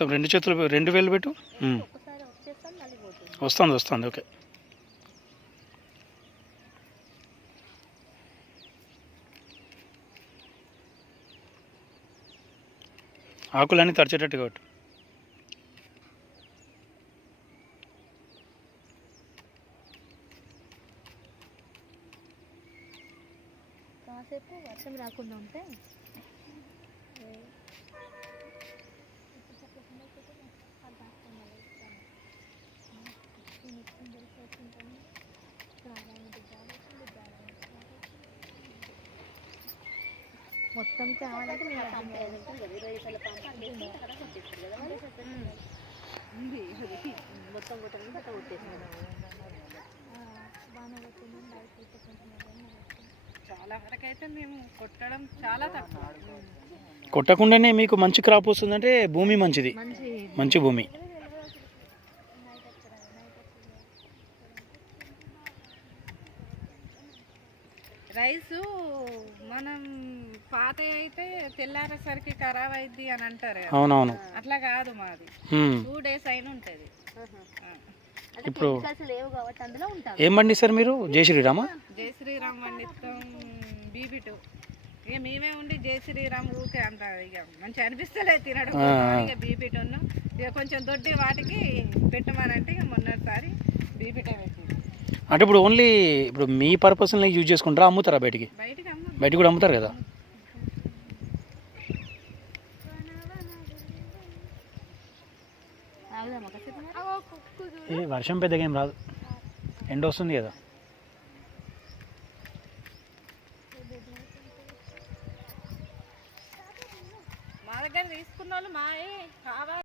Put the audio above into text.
మొత్తం రెండు చేతులు 2000 పెట్టు. వస్తుంది. ఓకే. ఆకులన్నీ తడిచేటట్టుగా పెట్టు. కాసేపు వర్షం రాకుండా ఉంటే మొత్తం కావాలంటే మొత్తం చాలా వరకు అయితే మేము కొట్టడం చాలా తక్కువ. కొట్టకుండానే మీకు మంచి క్రాప్ వస్తుందంటే భూమి మంచిది, మంచి భూమి. రైసు మనం పాత అయితే తెల్లారేసరికి ఖరాబ్ అయింది అని అంటారు. అవునవును. అట్లా కాదు మాది 2 days అయిన ఉంటుంది. ఇప్పుడు ఏం పండిస్తారు మీరు? జై శ్రీరామా? జై శ్రీరామ్ పండిస్తాం, బీబీటు. ఇక మేమే ఉండి జై శ్రీరామ్ ఊకే అంత ఇక మంచిగా అనిపిస్తలేదు తినడం. ఇక బీబీటును ఇక కొంచెం దొడ్డి వాటికి పెట్టమనంటే ఇక మొన్నటిసారి బీబీటే పెట్టి. అంటే ఇప్పుడు ఓన్లీ ఇప్పుడు మీ పర్పస్ని యూజ్ చేసుకుంటారా, అమ్ముతారా బయటికి? బయటికి కూడా అమ్ముతారు కదా. ఏ వర్షం పెద్దగా ఏం రాదు, ఎండ వస్తుంది కదా. మా దగ్గర తీసుకున్న వాళ్ళు మాయే కావాలి.